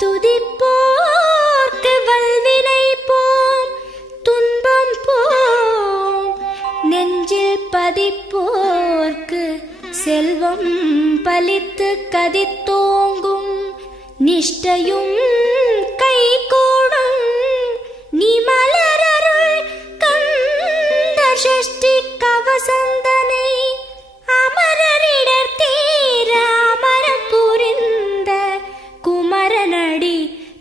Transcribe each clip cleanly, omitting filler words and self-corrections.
துதிப்போர்க்கு வல்வினை போம், துன்பம் போம். நெஞ்சில் பதிப்போர்க்கு செல்வம் பலித்து கதித்தோங்கும். நிஷ்டையும் கைகூடும் நீ மலரருள் கந்த சஷ்டி கவசந்தனை. அமரரிடர் தீர அமரம் புரிந்த குமரனடி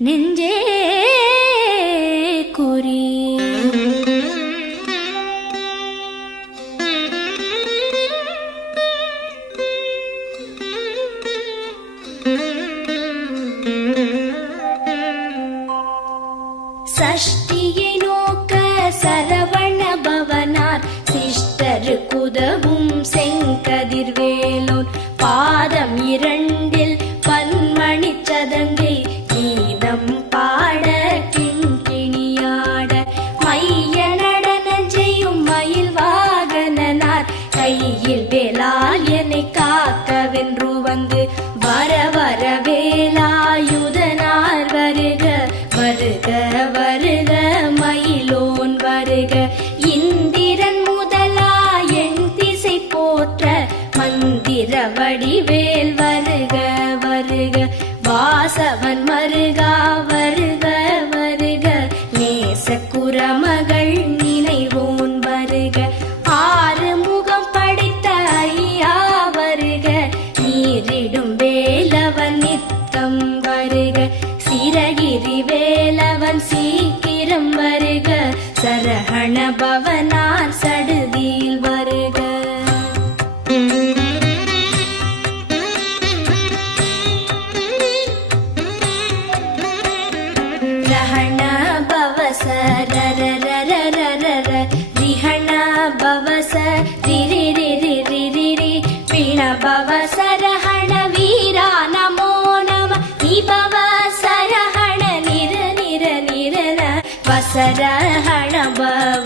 நெஞ்சே குறி. சஷ்டியை நோக்க சரவண பவனார் சிஷ்டரு குதவும் செங்கதிர்வேலோன். பாதம் இரண்டில் பன்மணி சதங்கை கீதம் பாட கிண்கிணியாட. மைய நடன செய்யும் மயில் வாகனனார் கையில் வேலால் என்னை காக்கவென்று வந்து. வர வர வேலாயுதனார் வருக வருக வருக மயிலோன் வருக. இந்திரன் முதலா என் திசை போற்ற மந்திர வடிவேல் வருக வருக. வாசவன் மருகா வருக வருக. நேச குரமகள் நினைவோன் வருக. ஆறு முகம் படைத்த ஐயா வருக. நீரிடும் வேலவன் நித்தம் வருக. சிரகிரி வேலவன் சீக்கிரம் வருக. சரஹண பவனார் சடுதியில் வருக. ரஹண பவச ரரரரரரர. ரிஹண பவச ரிரிரிரிரிரி. பிண பவச ரஹண வீரா நமோ நம. நிபவ சரஹண நிர நிர நிரன. வசரஹண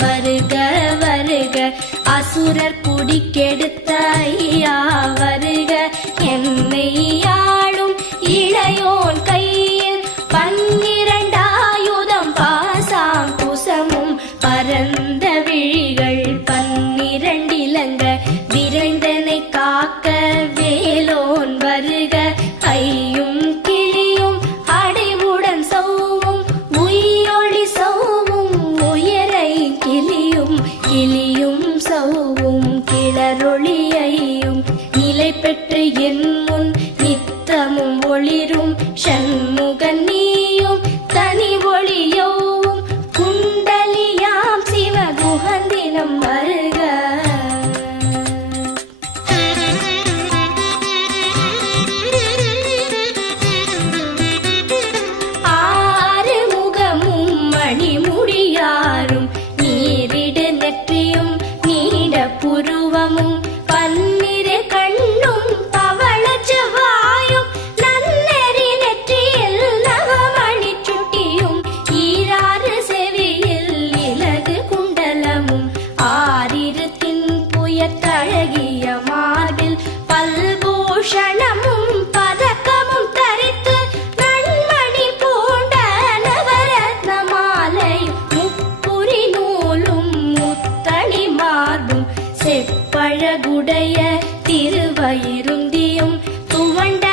வருக வருக. அசுரர் குடிக்கெடுத்த ஐயா வருக. என்னை ஆளும் இளையோன் கையில் பன்னிரண்டாயுதம் பாசாம் குசமும் பரந்த விழிகள் பன்னிரண்டிலங்க. விரைந்தனை காக்க வேலோன் வருக. ஐயும் கிளியும் அடைவுடன் சௌவும் உயிரொளி சௌவும் உயரை கிளியும் கிளியும் சௌவும் கிளரொளியையும் நிலை பெற்று என் முன் நித்தமும் ஒளிரும். ஷண்முகன் நீயும் தனி ஒளியோவும் குண்டலியாம் சிவகுகந்தினம் வருக. ஆறு முகமும் மணிமுடியாரும் நீரிடு நெற்றியும் நீட புருவமும் பன்னிரு கண்ணும் பவள செவ்வாயும் நன்னெறி நெற்றியில் நவமணி சுட்டியும் ஈராறு செவியில் இலகு குண்டலமும் ஆறிரு தின்புயத்தழகிய மார்பில் பல்பூஷணமும் பதக்கமும் தரித்து நன்மணி பூண்ட நவரத்ன மாலை முப்புரி நூலும் முத்தணி மார்பும் செப்பழகுடைய திருவயிருந்தியும் துவண்ட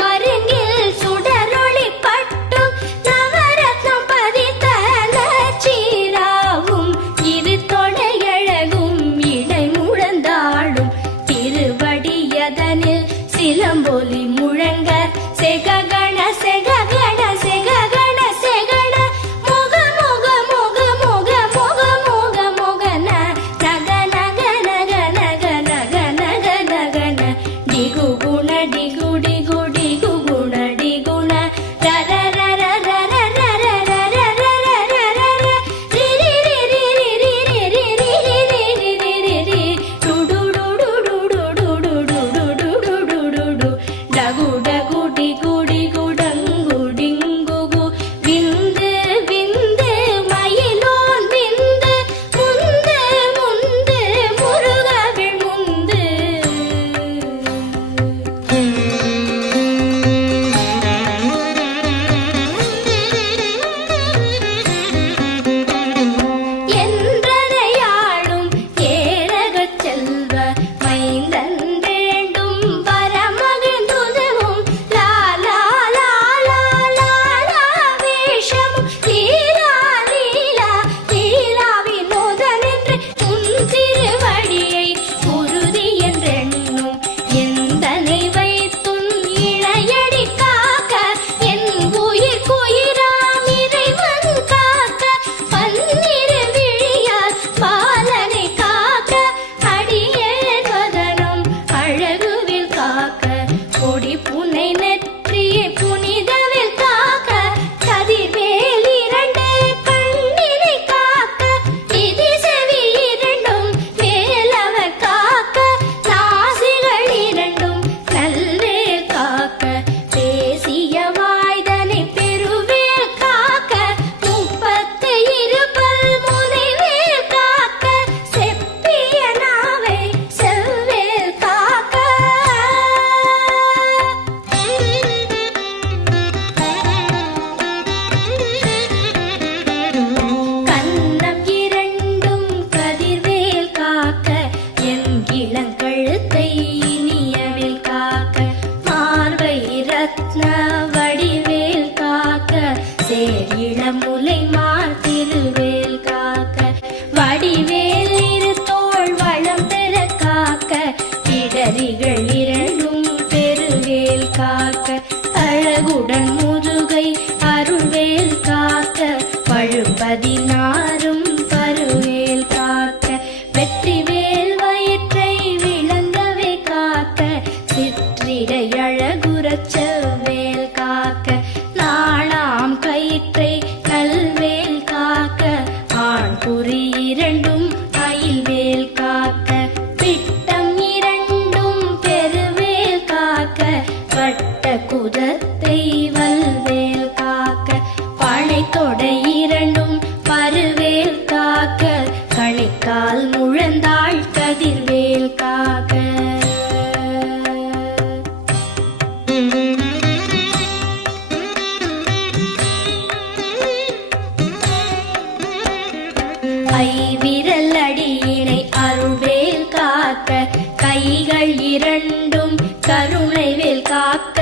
மருங்கில் சுடரொளி பட்டும் நவரத்னம் பதித்த நச்சீராவும் இரு தொடையழகும் இடை முழந்தாடும் திருவடியதனில் சிலம்பொலி முழங்க. செககண செககண செககண செகண முக முக முக முக முக முக முகன நக நக நக நக நக நக நகன. டிகு குண டிகு டிகு டிகு குண டிகுண ரர ரர ரர ரர ரர ரர ரர ரிரி ரிரி ரிரி ரிரி ரிரி ரிரி ரிரி டுடு டுடு டுடு டுடு டுடு டுடு டுடு டுடு டகு டகு டிகு டிகு இடையழகுறச் செவ்வேல் காக்க நாளாம் கயிற்றை கல்வேல் காக்க ஆண் குறி இரண்டும் அயில்வேல் காக்க பிட்டம் இரண்டும் பெருவேல் காக்க வட்ட குதத்தை வல்வேல் காக்க பனை தொடை இரண்டும் பருவேல் காக்க கணைக்கால் முழந்தாள் கதிர்வேல் காக்க ஐவிரல் அடியினை அருள்வேல் காக்க கைகள் இரண்டும் கருணைவேல் காக்க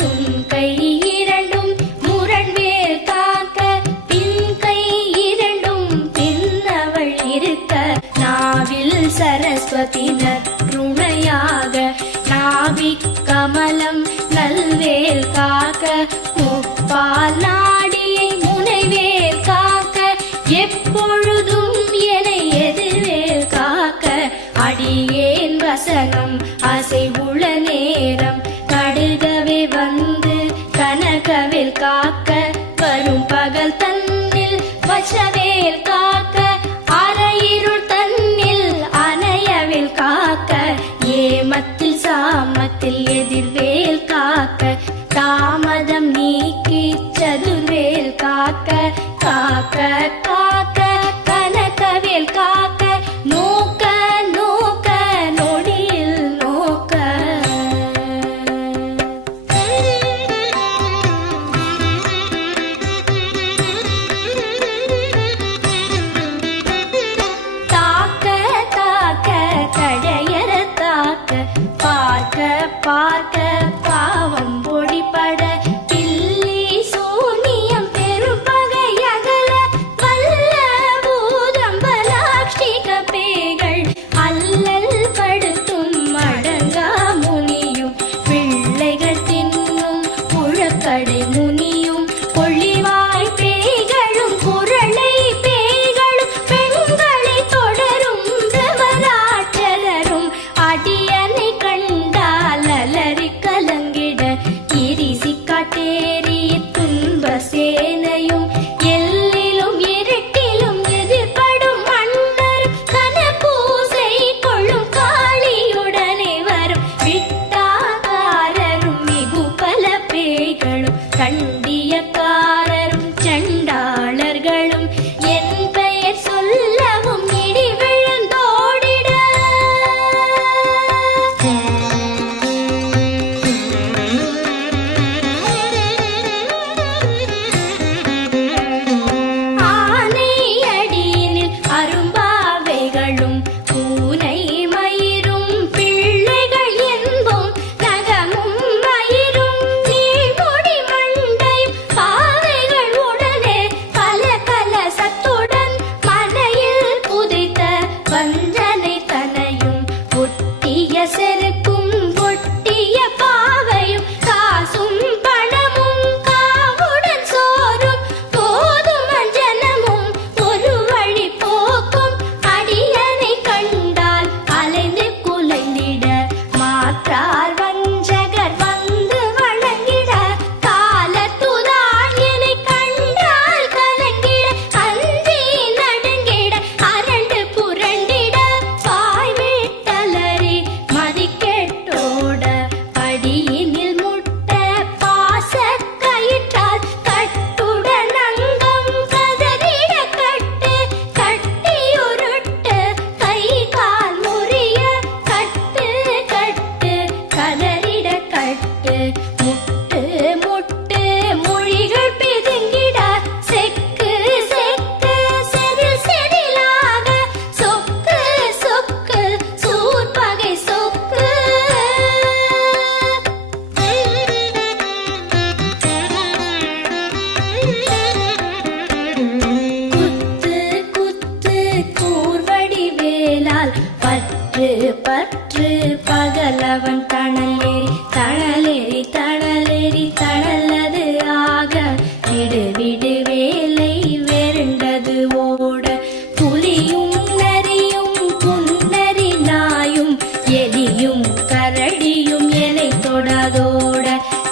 துன் கை இரண்டும் முரண்வேல் காக்க பின் கை இரண்டும் பின்னவள் இருக்க நாவில் சரஸ்வதி நற்றுணையாக நாவிக் கமலம் நல்வேல் காக்க முப்பால் நாடியை முனைவேல் காக்க எப்பொழுதும் என எதிர்வேல் காக்க அடியேன் வசனம் அசைவுள நேரம் கடுகவே வந்து கனகவேல் காக்க வரும் பகல் தன்னில் வசவேல் காக்க அரையிருள் தன்னில் அணையவேல் காக்க ஏமத்தில் சாமத்தில் எதிர்வேல் காக்க தாமதம் நீக்கி சதுர்வேல் காக்க காக்க காக்க கனகவேல் காக்க நோக்க நோக்க நொடியில் நோக்க தாக்க தாக்க கடையற தாக்க பார்க்க பார்க்க பாவம் பொடிபட பில்லி சூனியம் பெரும்பகை அகல வல்ல பூதம்பலாக்ஷிக பேய்கள் அல்லல் படுத்தும் அடங்கா முனியும் பிள்ளைகள் தின்னும் புழக்கடை முனியும் பொழிவாய் பேய்களும் குரளை பேய்களும் பெண்களை தொடரும் பிரமராட்சரரும் அடியனை கண்டால் அலறி கலங்கிட இரிசி காட்டேறி துன்ப சேனையும் எல்லிலும் இருட்டிலும் எதிர்படும் மன்னர் கனபூசை கொள்ளும் காளியுடனே வரும் விட்டாகாரரும் மிகு பல பேய்களும் கண்டியக்காரரும் சண்டாளர்களும் என் பெயர் சொல்லவும் இடி விழுந்தோடிட ஆனை அடியினில் அரும்பாவைகளும் பூனை மயிரும் பிள்ளைகள் என்போம் நகமும் மயிரும் நீழ்முடி மண்டையும் பாவைகள் உடனே பல பல சத்துடன் மனையில் புதைத்த வஞ்சனை தனையும் ஒட்டிய செருக்கும் ஒட்டிய பாவையும் காசும் பணமும் காவுடன் சோறும் போதும் அஞ்சனமும் ஒரு வழி போக்கும் அடியனை கண்டால் அலைந்து குலைந்திட மாற்றார் வஞ்சகர் வந்து வழங்கிட காலத்துதான் என்னை கண்டால் கலங்கிட அஞ்சி நடுங்கிட அரண்டு புரண்டிட பாய் விட்டலறி மதிக்கெட்டோட படியினில் முட்ட பாச கயிற்றால் கட்டுடன் அங்கம் கதறிட கட்டு கட்டியுருட்டு கை கால் முறிய கட்டு கட்டு கதறிட கட்டு முட்டு முட்டு மொழிகள் பிதுங்கிட செக்கு செக்கு செதில் செதிலாக சொக்கு சொக்கு சூர்பகை சொக்கு குத்து குத்து கூர்வடி வேலால் பற்று பற்று பகலவன் தணலேறி தணலேறி தண நில்லாதோட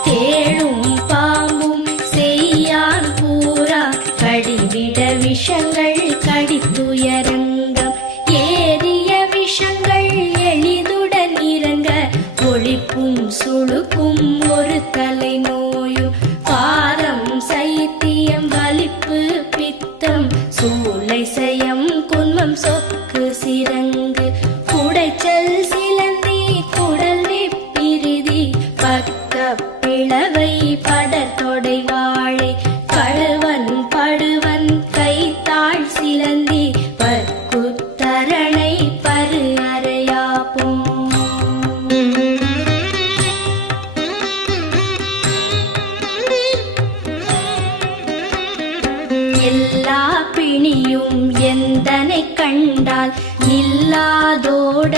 தேழும் பாம்பும் செய்யான் பூரா கடிவிட விஷங்கள் கடித்துயரங்கம் ஏறிய விஷங்கள் எளிதுடன் இறங்க ஒளிப்பும் சுழுக்கும் ஒரு தலை நோயும் பாரம் சைத்தியம் வலிப்பு பித்தம் சூளை சயம் குன்மம் சொக்கு சிரங்கு குடைச்சல் சிலந்தி குடல் பிரிதி பக்க பிளவை படத்தொடை வாழை கழுவன் படுவன் கைத்தாள் சிலந்தி பற்குத்தரணை பரு அறையாப்பும் எல்லா பிணியும் எந்தனை கண்டால் நில்லாதோட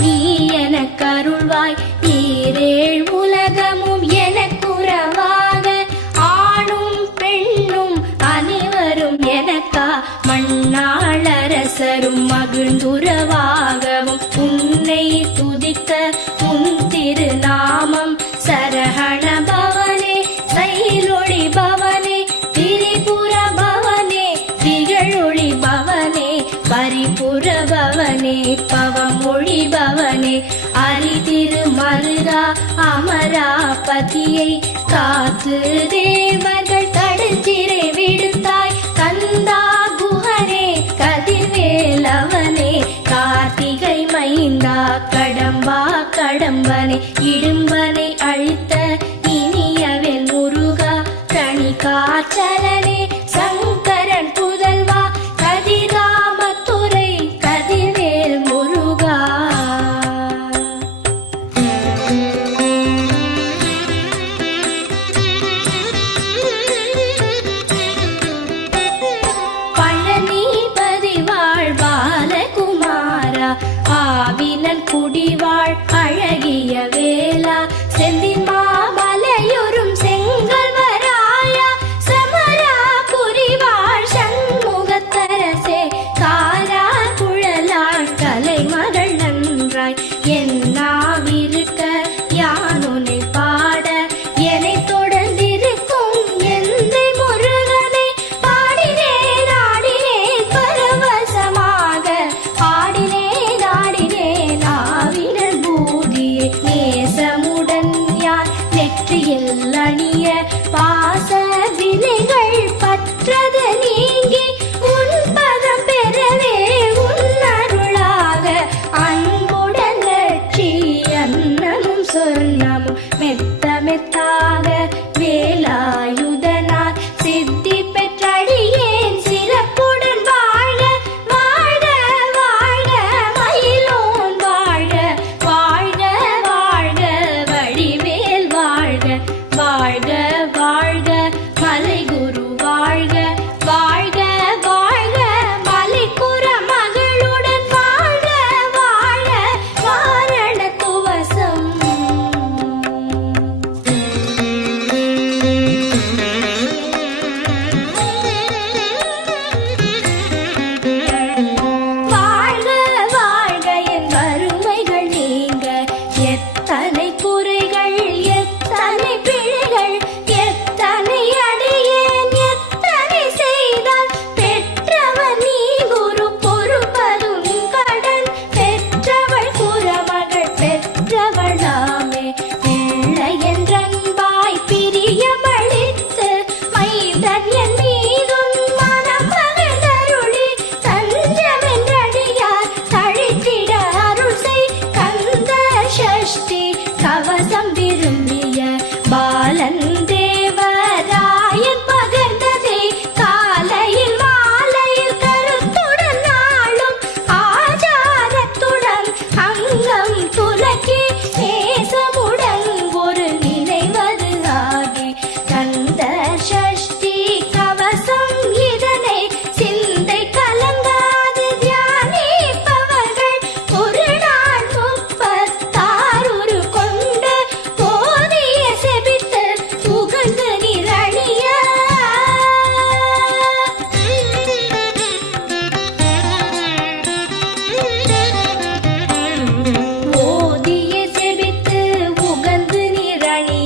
நீ எனக்கு அருள்வாய் ஈரேழ் உலகமும் எனக்குறவாக ஆணும் பெண்ணும் அனைவரும் எனக்கா மண்ணாளரசரும் மகிழ்ந்துறவாகவும் உன்னை துதிக்க உன் திருநாமம் சரஹண பவனே சைலொளி பவனே திரிபுர பவனே திகழொளி பவனே பரிபுர பவனே பவமொழி பவனே அரிதிரு மருகா அமராபதியை காத்து தேவர்கள் கடற்சிறை விடுத்தாய் கந்தா குஹனே கதிர்வேலவனே கார்த்திகை மைந்தா கடம்பா கடம்பனை இடும்பனை அழித்த இனியவன் முருகா தனி காச்சலனே சங்கரன் புதல்வா கதிராமத்துறை கதிர்வேல் முருகா பழனிபதி வாழ் பாலகுமாரா ஆவினன் குடிவாழ் அழகிய வேளா செந்தின் மாமலையுறும் செங்கல்வராயா சமரா புரிவாழ் சண்முகத்தரசே காரா குழலாள் கலைமகள் நன்றாய் என்னாவிருக்க யானுனை பாட என்னை தொடர்ந்திருக்கும் எந்தை முருகனை பாடினேன் ஆடினேன் பரவசமாக ஆடினேன் ஆடினேன் ஆவினல் பூதியை நேசமுடன் யார் நெற்றியில் அணிய பாச வினைகள் பற்றது நீங்கி உன் பதம் பெறவே உன் அருளாக அன்புடன் லட்சி அன்னமும் சொன்னமும் மெத்த மெத்தாக வேலாயுதனார் சித்தி பெற்றடியேன் சிறப்புடன் வாழ வாழ்க வாழ்க மயிலோன் வாழ்க வாழ்க வாழ்க வடிவேல் வாழ்க வாழ்க வாழ்க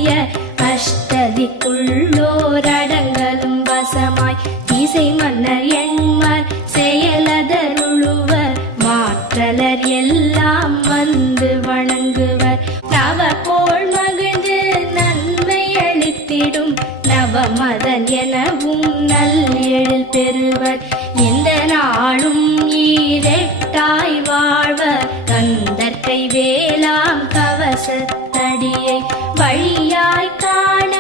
ஆகிய அஷ்டதிக்குள்ளோரடங்கலும் வசமாய் இசை மன்னர் எண்மர் செயலதருளுவர் மாற்றலர் எல்லாம் வந்து வணங்குவர் நவகோள் மகிழ்ந்து நன்மை அளித்திடும் நவமதன் எனவும் நல் எழில் பெறுவர் எந்த நாளும் ஈரெட்டாய் வாழ்வர் கந்தற்கை வேளாம் கவசத்தடியை வழியாய் காண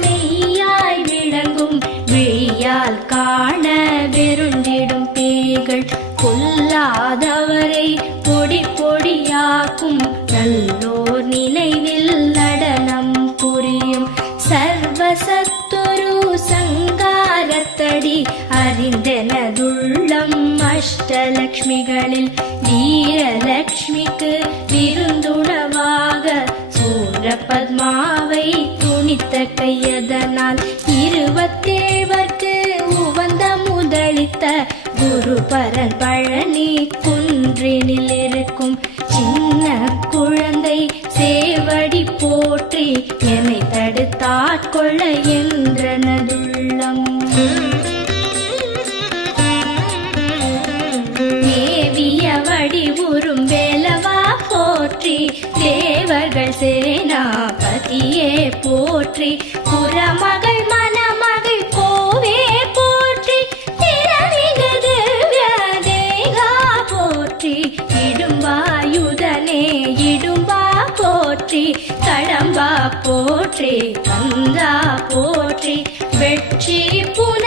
மெய்யாய் விளங்கும் விழியால் காண வெருண்டிடும் பேய்கள் கொல்லாதவரை பொடி பொடியாக்கும் நல்லோர் நினைவில் நடனம் புரியும் சர்வசத்துரு சங்காரத்தடி அறிந்தனதுள்ளம் அஷ்டலக்ஷ்மிகளில் வீரலக்ஷ்மிக்கு விருந்துணவாக சூரபத்மாவை துணித்த கையதனால் 27 உவந்த முதலித்த குருபரன் பழனி குன்றினில் இருக்கும் சின்ன குழந்தை சேவடி போற்றி என்னை தடுத்தாட்கொள்ள என்றனதுள்ளம் மேவிய வடிவுறும் வேலவா போற்றி தேவர்கள் சேனாபதியே போற்றி புறமகள் மணமகள் கோவே போற்றி திறமிகு திவ்ய தேகா போற்றி இடும்பாயுதனே இடும்பா போற்றி கடம்பா போற்றி கந்தா போற்றி வெற்றி புன